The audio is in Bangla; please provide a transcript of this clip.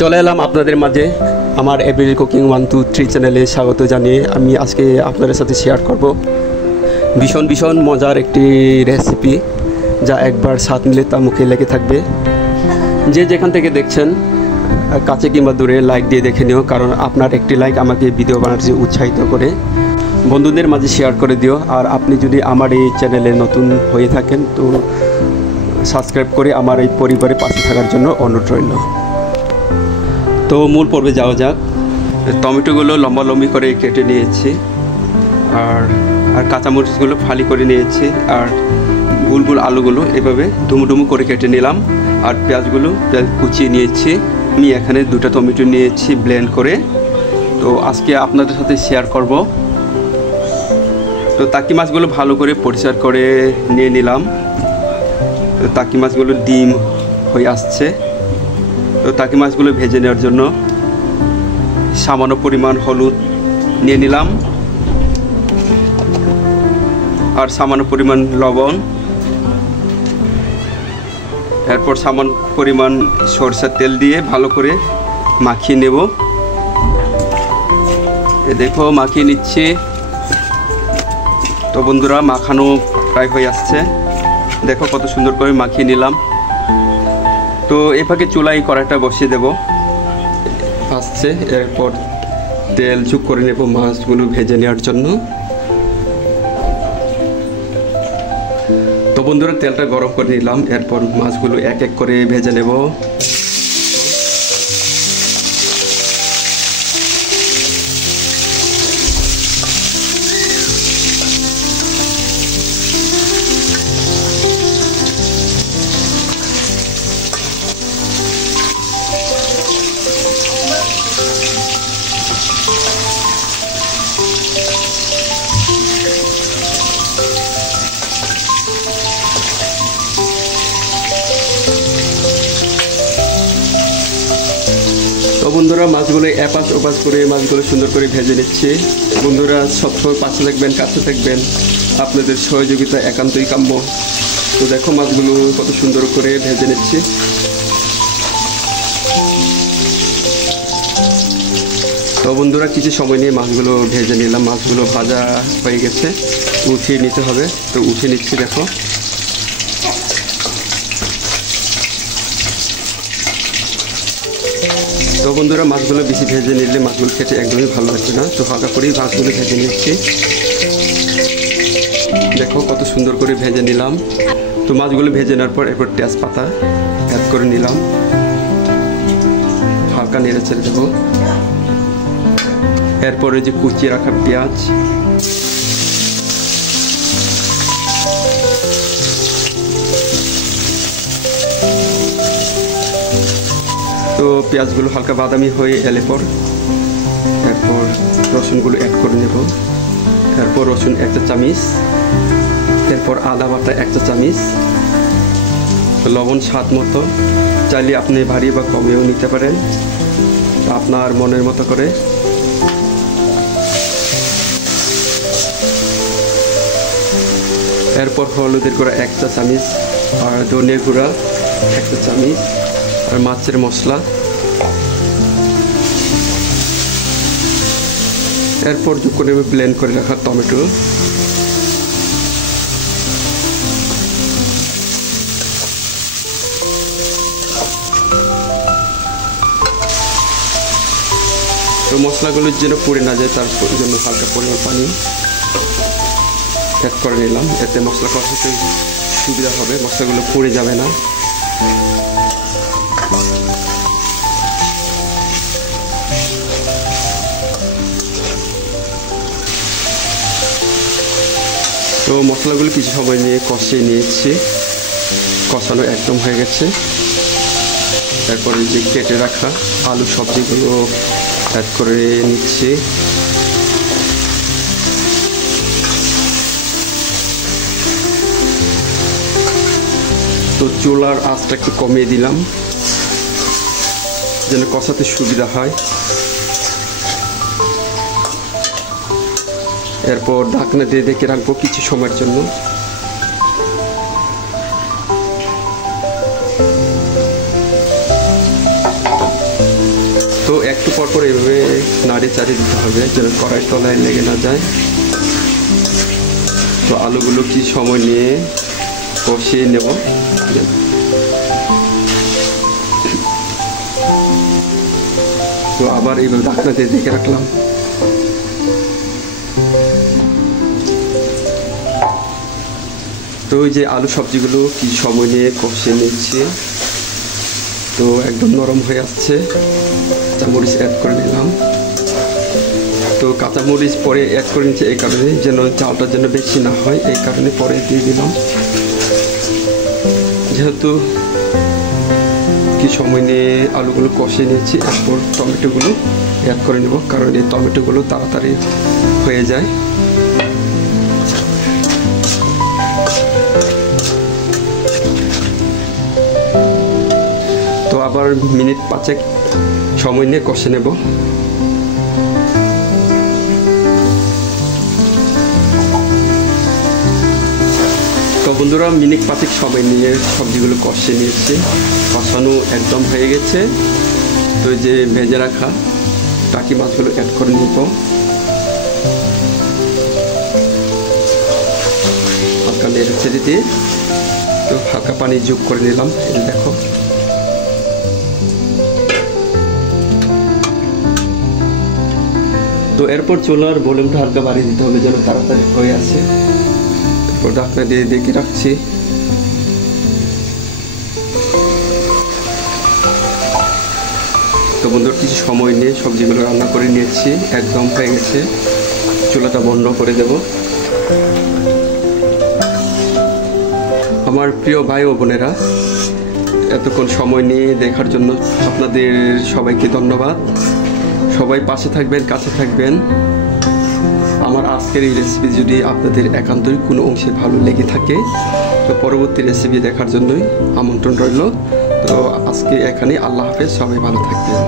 চলে এলাম আপনাদের মাঝে আমার এভরি কুকিং 123 চ্যানেলে স্বাগত জানিয়ে আমি আজকে আপনাদের সাথে শেয়ার করব ভীষণ মজার একটি রেসিপি, যা একবার স্বাদ নিলে তা মুখে লেগে থাকবে। যে যেখান থেকে দেখছেন কাছে কিংবা দূরে লাইক দিয়ে দেখে নিও, কারণ আপনার একটি লাইক আমাকে ভিডিও বানাতে উৎসাহিত করে। বন্ধুদের মাঝে শেয়ার করে দিও। আর আপনি যদি আমার এই চ্যানেলে নতুন হয়ে থাকেন তো সাবস্ক্রাইব করে আমার এই পরিবারের পাশে থাকার জন্য অনুরোধ রইল। তো মূল পর্বে যাওয়া যাক। টমেটোগুলো লম্বালম্বি করে কেটে নিয়েছি, আর কাঁচামরিচগুলো ফালি করে নিয়েছি, আর গোল আলুগুলো এভাবে ডুমু করে কেটে নিলাম, আর পেঁয়াজ কুচিয়ে নিয়েছি। আমি এখানে 2টা টমেটো নিয়েছি ব্লেন্ড করে। তো আজকে আপনাদের সাথে শেয়ার করব। তো টাকি মাছগুলো ভালো করে পরিষ্কার করে নিয়ে নিলাম। তো টাকি মাছগুলো ডিম হয়ে আসছে। তো টাকি মাছগুলো ভেজে নেওয়ার জন্য সামান্য পরিমাণ হলুদ নিয়ে নিলাম, আর সামান্য পরিমাণ লবণ, এরপর সামান্য পরিমাণ সরষের তেল দিয়ে ভালো করে মাখিয়ে নেব। দেখো মাখিয়ে নিচ্ছি। তো বন্ধুরা, মাখানো প্রায় হয়ে আসছে। দেখো কত সুন্দর করে মাখিয়ে নিলাম। তো এই ফাঁকে চুলায় কড়াইটা বসিয়ে দেব আসছে। এরপর তেল যোগ করে নেব মাছগুলো ভেজে নেওয়ার জন্য। তো বন্ধুরা, তেলটা গরম করে নিলাম। এরপর মাছগুলো এক এক করে ভেজে নেব। তো বন্ধুরা, মাছগুলো এপাশ ওপাশ করে মাছগুলো সুন্দর করে ভেজে নিচ্ছি। বন্ধুরা, সবসময় পাশে থাকবেন, কাছে থাকবেন, আপনাদের সহযোগিতা একান্তই কাম্য। তো দেখো মাছগুলো কত সুন্দর করে ভেজে নিচ্ছি। তো বন্ধুরা, কিছু সময় নিয়ে মাছগুলো ভেজে নিলাম। মাছগুলো ভাজা হয়ে গেছে, উঠিয়ে নিতে হবে। তো উঠিয়ে নিচ্ছি। দেখো তো বন্ধুরা, মাছগুলো বেশি ভেজে নিলে মাছগুলো খেতে একদমই ভালো লাগবে না। তো হালকা করেই মাছগুলো ভেজে নিচ্ছি। দেখো কত সুন্দর করে ভেজে নিলাম। তো মাছগুলো ভেজে নেওয়ার পর এরপর তেজপাতা অ্যাড করে নিলাম, হালকা নেড়ে ছেড়ে দেবো। এরপরে যে কুচিয়ে রাখা পেঁয়াজ, তো পেঁয়াজগুলো হালকা বাদামি হয়ে এলে পর এরপর রসুনগুলো অ্যাড করে নেব। এরপর রসুন 1 চা চামচ, এরপর আদা বাটা 1 চা চামচ, লবণ স্বাদ মতো। চাইলে আপনি ভারী বা কমেও নিতে পারেন, আপনার মনের মতো করে। এরপর হলুদের গুঁড়া 1 চা চামচ, আর ধনিয়া গুঁড়া 1 চা চামচ, আর মাছের মশলা। এরপর যোগ করে ব্লেন্ড করে রাখা টমেটো। তো মশলাগুলোর যেন পুড়ে না যায় তার জন্য হালকা পরিমাণ পানি অ্যাড করে নিলাম। এতে মশলা কষাতে সুবিধা হবে, মশলাগুলো পুড়ে যাবে না। তো মশলাগুলো কিছু সময় নিয়ে কষিয়ে নিয়েছি, কষানো একদম হয়ে গেছে। তারপরে যে কেটে রাখা আলু সবজিগুলো অ্যাড করে নিচ্ছি। তো চুলার আঁচটা একটু কমিয়ে দিলাম যেন কষাতে সুবিধা হয়। এরপর ঢাকনা দিয়ে ঢেকে রাখবো কিছু সময়ের জন্য। একটু পরপর এভাবে নাড়ে চাড়িয়ে দিতে হবে যেন কড়াই তলায় লেগে না যায়। তো আলুগুলো কি সময় নিয়ে কষিয়ে নেব। তো আবার এইভাবে ঢাকনা দিয়ে ঢেকে রাখলাম। তো ওই যে আলু সবজিগুলো কি সময় নিয়ে কষিয়ে নিচ্ছি। তো একদম নরম হয়ে আসছে। কাঁচামরিচ অ্যাড করে নিলাম। তো কাঁচামরিচ পরে অ্যাড করে নিচ্ছি এই কারণে যেন চালটা যেন বেশি না হয়, এই কারণে পরে দিয়ে দিলাম। যেহেতু কি সময় নিয়ে আলুগুলো কষিয়ে নিয়েছি, এরপর টমেটোগুলো অ্যাড করে নেব, কারণ এই টমেটোগুলো তাড়াতাড়ি হয়ে যায়। তো আবার মিনিট 5 সময় নিয়ে কষে নেব। তো বন্ধুরা মিনিট 5 সময় নিয়ে সবজিগুলো কষে নিয়েছি, কষানো একদম হয়ে গেছে। তো যে ভেজে রাখা টাকি মাছগুলো অ্যাড করে নিব। হালকা নেড়ে ছেড়ে দিয়ে তো হালকা পানি যোগ করে নিলাম। এটা দেখো। তো এরপর চুলার ভলিউমটা হালকা বাড়িয়ে দিতে হবে যেন তাড়াতাড়ি হয়ে আসে। এরপর ঢাকনা দিয়ে দেখে রাখছি। তো বন্ধুরা কিছু সময় নিয়ে সবজিগুলো রান্না করে নিয়েছি, একদম হয়ে গেছে। চুলাটা বন্ধ করে দেব। আমার প্রিয় ভাই ও বোনেরা, এতক্ষণ সময় নিয়ে দেখার জন্য আপনাদের সবাইকে ধন্যবাদ। সবাই পাশে থাকবেন, কাছে থাকবেন। আমার আজকের এই রেসিপি যদি আপনাদের একান্তই কোনো অংশে ভালো লেগে থাকে তো পরবর্তী রেসিপি দেখার জন্যই আমন্ত্রণ রইল। তো আজকে এখানে আল্লাহ হাফেজ, সবাই ভালো থাকবেন।